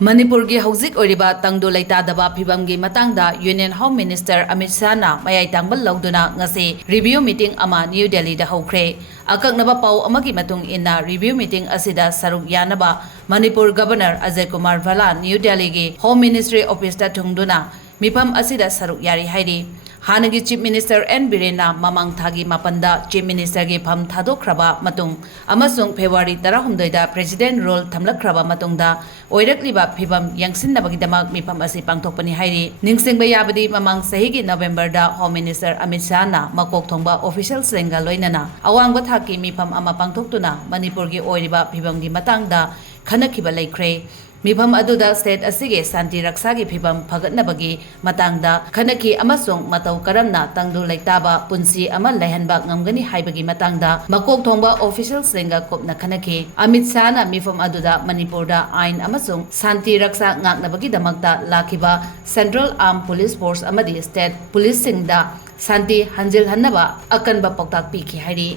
Manipur gi hauzik oriba Tangdu Leitadaba phibamgi matangda Union Home Minister Amit Shah na mayai tangbal Louduna ngasi review meeting ama New Delhi da Houkhre akaknaba pau amagi matung inna review meeting asida saruk yanaba Manipur Governor Ajay Kumar Bhala New Delhi gi Home Ministry Office da thungduna mifam asida saruk yari hairi Hanagi Chief Minister N. Birena Mamang Thagi Mapanda Chief Minister gi pham thadokraba matung amasung February 18 da President role thamlakraba matungda oirakliba phibam yangsinnabagidamag mifam asi pangthokpani hairi ningsingba yabadi mamang sahi gi November da Home Minister Amit Shah na makok thongba official senga loinana awangba thaki mifam ama pangthoktuna Manipur gi oiriba phibam gi matangda khanakhiba laikhre Mifam aduda state asige santi raksagi phibam phagatnabagi matangda khanaki amasung matau karamna Tangdu Leitaba punsi ama lehanba ngamgani haibagi matangda makok thongba official senga kopna khanaki Amit Shah na mifam aduda Manipurda ain amasung santi raksa ngaknabagi damakta lakiba Central Armed Police Force amadi state police singda santi hanjil hannaba akanba poktak piki hairi